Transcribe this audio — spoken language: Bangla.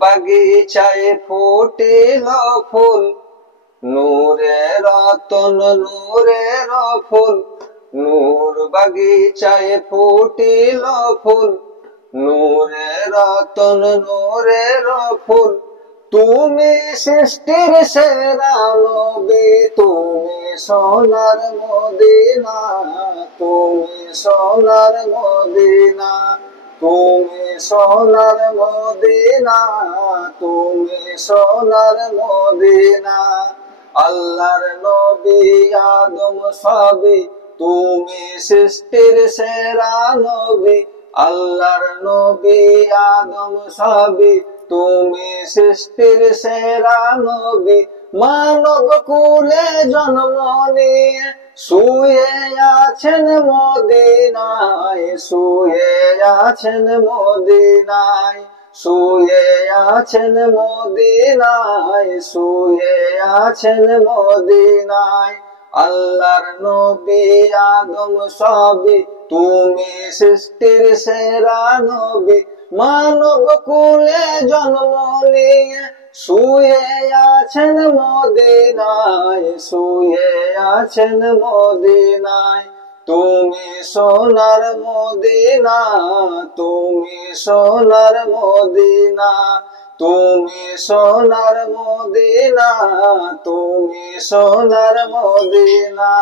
বাগিচায় ফুটিল ফুল, নূরে রতন নূরের ফুল। নূর বাগিচায় ফুটিল ফুল, নূরে রতন নূরের ফুল। তুমি সৃষ্টির সেরা নবী, তুমি সোনার মদিনা, তুমি সোনার মদিনা, তুমি সোনার মদিনা, তুমি সোনার মদিনা। আল্লাহর নবী আদম সবই, তুমি সৃষ্টির সেরা নবী। আল্লাহর নবী আদম সবই, তুমি সৃষ্টির সেরা নবী। মানব কুলে জন্ম নিয়ে শুয়ে আছেন মদিনায়, শুয়ে আছেন মদিনায়, শুয়ে আছেন মদিনায়, শুয়ে আছেন মদিনায়। আল্লাহর নবী আদম সবই, তুমি সৃষ্টির সেরা নবী। মানব কুলে জন্ম নিয়ে শুয়ে আছেন মদিনায়, শুয়ে আছেন মদিনায়। তুমি সোনার মদিনা, তুমি সোনার মদিনা, তুমি সোনার মদিনা, তুমি সোনার মদিনা।